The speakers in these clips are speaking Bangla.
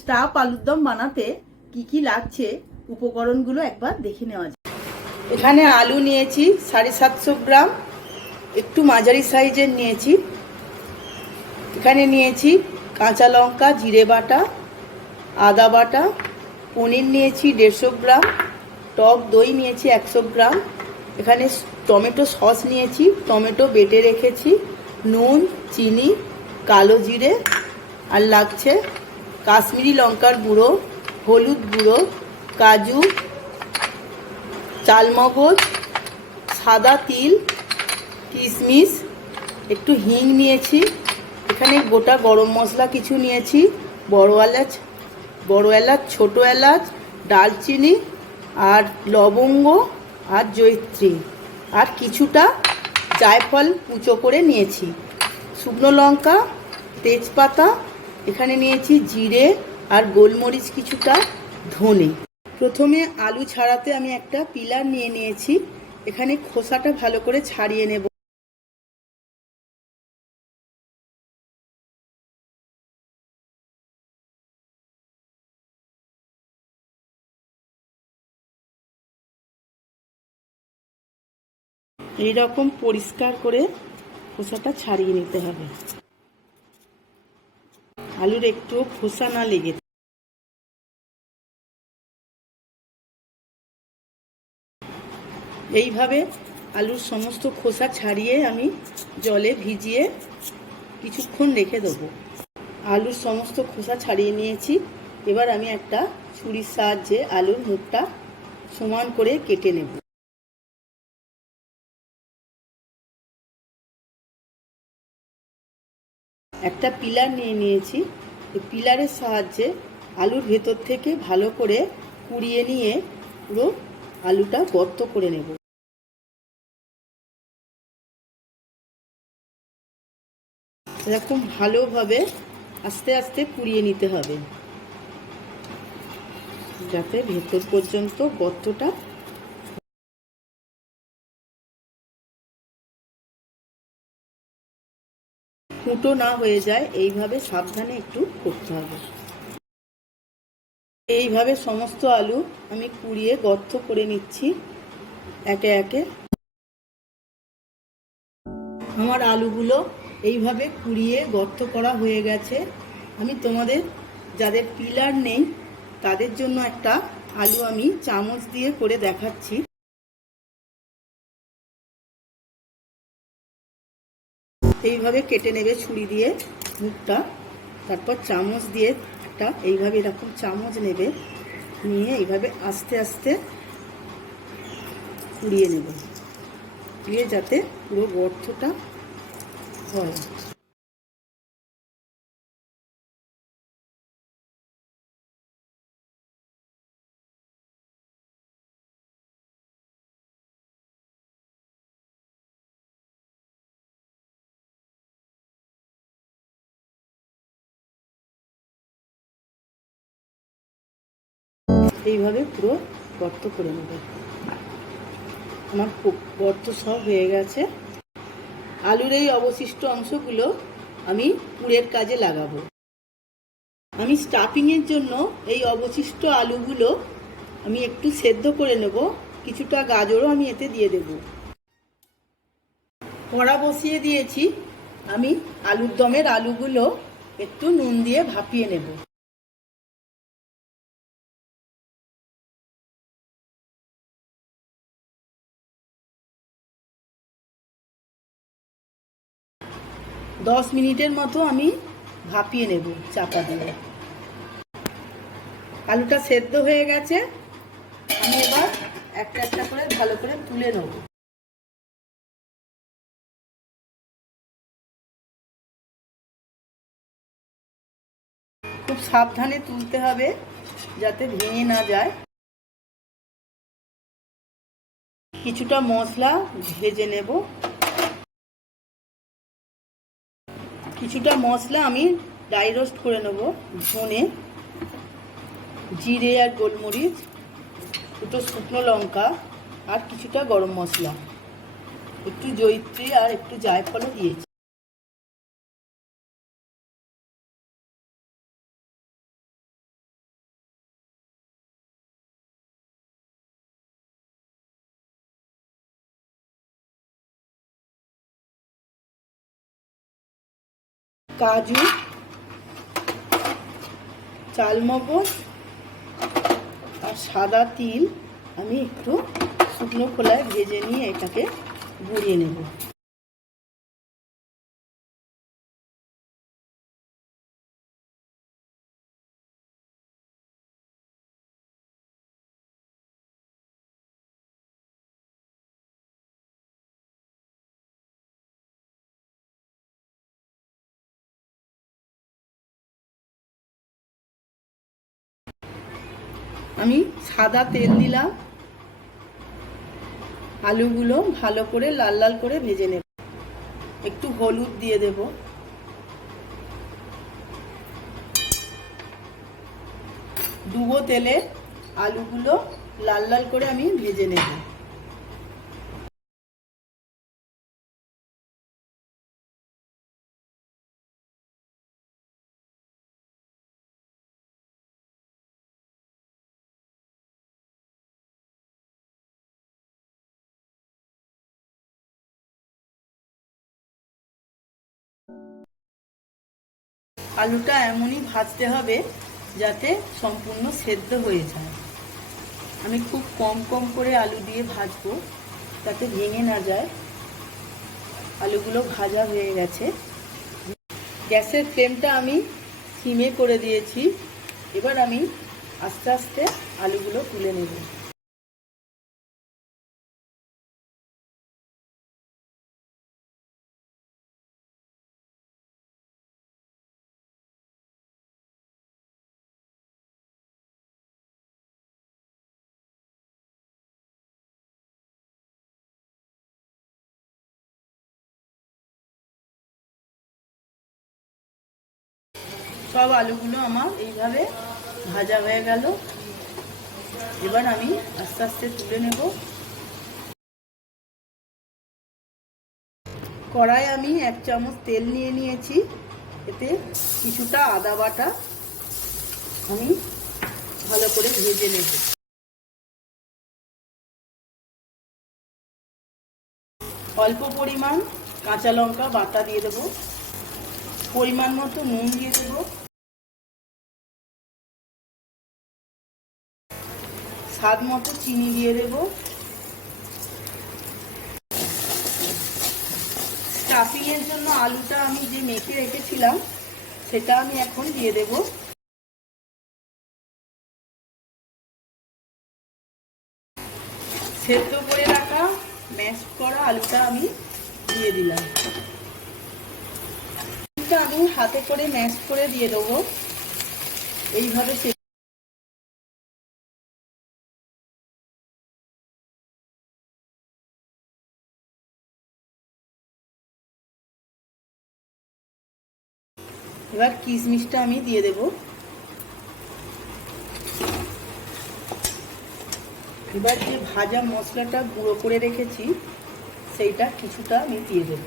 স্টাফ আলুর দম বানাতে কি কি লাগছে উপকরণগুলো একবার দেখে নেওয়া যায়। এখানে আলু নিয়েছি 750 গ্রাম, একটু মাঝারি সাইজের নিয়েছি। এখানে নিয়েছি কাঁচা লঙ্কা, জিরে বাটা, আদা বাটা, পনির নিয়েছি 150 গ্রাম, টক দই নিয়েছি 100 গ্রাম। এখানে টমেটো সস নিয়েছি, টমেটো বেটে রেখেছি, নুন, চিনি, কালো জিরে, আর লাগছে কাশ্মীরি লঙ্কার গুঁড়ো, হলুদ গুঁড়ো, কাজু, চালমগজ, সাদা তিল, কিশমিশ, একটু হিং নিয়েছি। এখানে গোটা গরম মশলা কিছু নিয়েছি, বড় এলাচ, ছোট এলাচ, দারচিনি, আর লবঙ্গ, আর জয়িত্রী, আর কিছুটা জায়ফল কুচো করে নিয়েছি, শুকনো লঙ্কা, তেজপাতা, এখানে নিয়েছি জিরে আর গোলমরিচ, কিছুটা ধনে। প্রথমে আলু ছাড়াতে আমি একটা পিলার নিয়ে নিয়েছি। এখানে খোসাটা ভালো করে ছাড়িয়ে নেব। এইরকম পরিষ্কার করে খোসাটা ছাড়িয়ে নিতে হবে, আলুর একটু খোসা না লেগে। এইভাবে আলুর সমস্ত খোসা ছাড়িয়ে আমি জলে ভিজিয়ে কিছুক্ষণ রেখে দেবো। আলুর সমস্ত খোসা ছাড়িয়ে নিয়েছি। এবার আমি একটা ছুরির সাহায্যে আলুর মুখটা সমান করে কেটে নেব। একটা পিলার নিয়ে নিয়েছি। এই পিলারের সাহায্যে আলুর ভেতর থেকে ভালো করে কুড়িয়ে নিয়ে পুরো আলুটা গর্ত করে নেব। এরকম ভালোভাবে আস্তে আস্তে কুড়িয়ে নিতে হবে, যাতে ভেতর পর্যন্ত গর্তটা ফুটো না হয়ে যায়। এইভাবে সাবধানে একটু করতে হবে। এইভাবে সমস্ত আলু আমি কুড়িয়ে গর্ত করে নিচ্ছি একে একে। আমার আলুগুলো এইভাবে কুড়িয়ে গর্ত করা হয়ে গেছে। আমি তোমাদের যাদের পিলার নেই তাদের জন্য একটা আলু আমি চামচ দিয়ে করে দেখাচ্ছি। এইভাবে কেটে নেবে ছুরি দিয়ে মুখটা, তারপর চামচ দিয়ে একটা এইভাবে এরকম চামচ নেবে, নিয়ে এইভাবে আস্তে আস্তে কুড়িয়ে নেবে, কুড়িয়ে যাতে পুরো গর্তটা হয়। এইভাবে পুরো গর্ত করে নেবে। আমার গর্ত সব হয়ে গেছে। আলুর এই অবশিষ্ট অংশগুলো আমি পুরের কাজে লাগাবো। আমি স্টাফিংয়ের জন্য এই অবশিষ্ট আলুগুলো আমি একটু সেদ্ধ করে নেব, কিছুটা গাজরও আমি এতে দিয়ে দেব। কড়া বসিয়ে দিয়েছি। আমি আলুর দমের আলুগুলো একটু নুন দিয়ে ভাপিয়ে নেব। 10 মিনিটের মতো আমি ভাপিয়ে নেব চাপা দিয়ে। আলুটা সেদ্ধ হয়ে গেছে। আমি এবার একটা একটা করে ভালো করে তুলে নেব। খুব সাবধানে তুলতে হবে যাতে ভেঙে না যায়। কিছুটা মশলা ভেজে নেব। কিছুটা মশলা আমি ড্রাই রোস্ট করে নেব। ধনে, জিরে আর গোলমরিচ, দুটো শুকনো লঙ্কা, আর কিছুটা গরম মশলা, একটু জয়িত্রী আর একটু জায়ফলও দিয়েছি। কাজু, চালমগজ আর সাদা তিল আমি একটু শুকনো খোলায় ভেজে নিয়ে এটাকে গুঁড়িয়ে নেব। আমি সাদা তেল দিলাম, আলুগুলো ভালো করে লাল লাল করে ভেজে নেব। একটু হলুদ দিয়ে দেব, ডুবো তেলে আলুগুলো লাল লাল করে আমি ভেজে নেব। আলুটা এমনই ভাজতে হবে যাতে সম্পূর্ণ সেদ্ধ হয়ে যায়। আমি খুব কম কম করে আলু দিয়ে ভাজবো যাতে ভেঙে না যায়। আলুগুলো ভাজা হয়ে গেছে। গ্যাসের ফ্লেমটা আমি সিমে করে দিয়েছি। এবার আমি আস্তে আস্তে আলুগুলো তুলে নেব। সব আলুগুলো আমার এইভাবে ভাজা হয়ে গেল। এবার আমি আস্তে আস্তে তুলে নেব। কড়াই আমি 1 চামচ তেল নিয়ে নিয়েছি। এতে কিছুটা আদা বাটা আমি ভালো করে ভেজে নেব। অল্প পরিমাণ কাঁচা লঙ্কা বাটা দিয়ে দেব, পরিমাণ মতো নুন দিয়ে দেব, স্বাদ মতো চিনি দিয়ে দেব। স্টাফিং এর জন্য আলুটা আমি যে মেখে রেখেছিলাম সেটা আমি এখন দিয়ে দেব। সেদ্ধ করে রাখা ম্যাশ করা আলুটা আমি দিয়ে দিলাম। আমি হাতে করে ম্যাশ করে দিয়ে দেবো। এইভাবে এবার কিশমিশটা আমি দিয়ে দেব। এবার যে ভাজা মশলাটা গুঁড়ো করে রেখেছি সেইটা কিছুটা আমি দিয়ে দেব।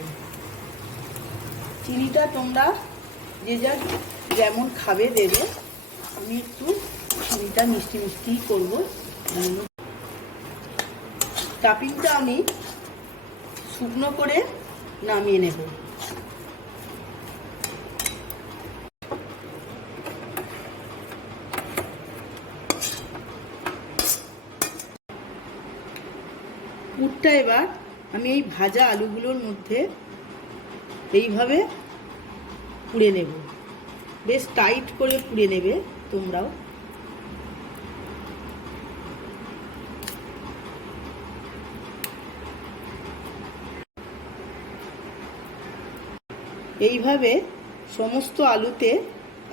চিনিটা তোমরা যে যার যেমন খাবে দেবে। আমি একটু চিনিটা মিষ্টি মিষ্টি করবো। স্টাফিংটা আমি শুকনো করে নামিয়ে নেব। পুরটা এবার আমি এই ভাজা আলুগুলোর মধ্যে এইভাবে পুড়ে নেব। বেশ টাইট করে পুড়ে নেবে তোমরাও। এইভাবে সমস্ত আলুতে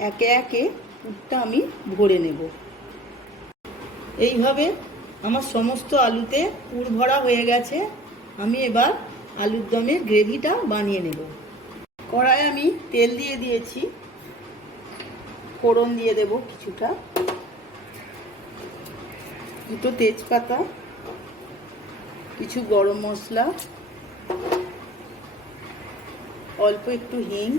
একে একে পুরটা আমি ভরে নেব। এইভাবে আমার সমস্ত আলুতে পুর ভরা হয়ে গেছে। আমি এবার আলুর দমের গ্রেভিটা বানিয়ে নেব। কড়াই আমি তেল দিয়ে দিয়েছি, ফোড়ন দিয়ে দেব কিছুটা, দুটো তেজপাতা, কিছু গরম মশলা, অল্প একটু হিং,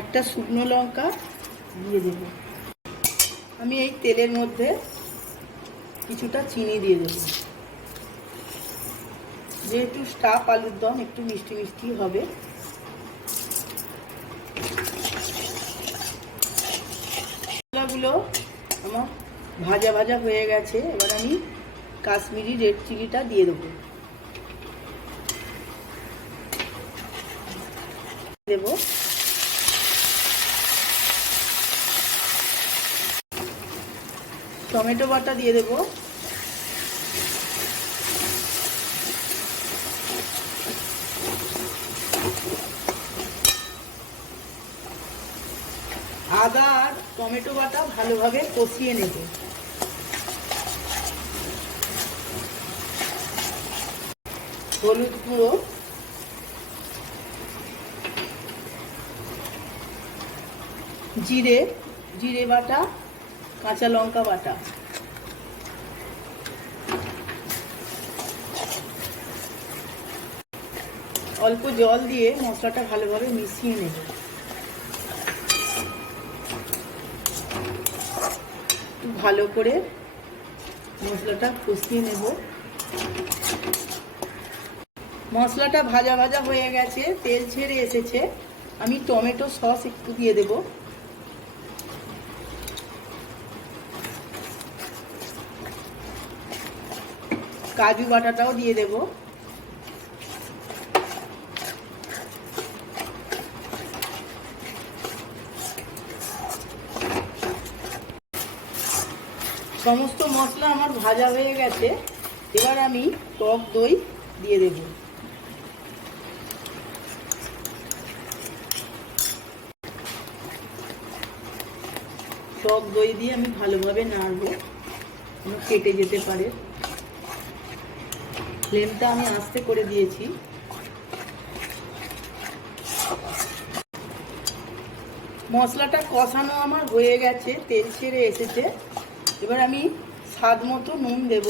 একটা শুকনো লঙ্কা দিয়ে দেব। আমি এই তেলের মধ্যে কিছুটা চিনি দিয়ে দেব। যেহেতু স্টাফ আলুর দম একটু মিষ্টি মিষ্টি হবে। মশলাগুলো আমার ভাজা ভাজা হয়ে গেছে। এবার আমি কাশ্মীরি রেড চিলিটা দিয়ে দেবো। টমেটো বাটা দিয়ে দেবো। আদা আর টমেটো বাটা ভালোভাবে কষিয়ে নেব। হলুদ গুঁড়ো, জিরে বাটা, কাঁচা লঙ্কা বাটা, অল্প জল দিয়ে মশলাটা ভালোভাবে মিশিয়ে নেব। একটু ভালো করে মশলাটা কষিয়ে নেব। মশলাটা ভাজা ভাজা হয়ে গেছে, তেল ছেড়ে এসেছে। আমি টমেটো সস একটু দিয়ে দেব। কাজু বাটাটাও দিয়ে দেব। সমস্ত মশলা আমার ভাজা হয়ে গেছে। এবার আমি টক দই দিয়ে দেব। টক দই দিয়ে আমি ভালোভাবে নাড়বো, কেটে যেতে পারে। ফ্লেমটা আমি আস্তে করে দিয়েছি। মশলাটা কষানো আমার হয়ে গেছে, তেল ছেড়ে এসেছে। এবার আমি স্বাদ মতো নুন দেব।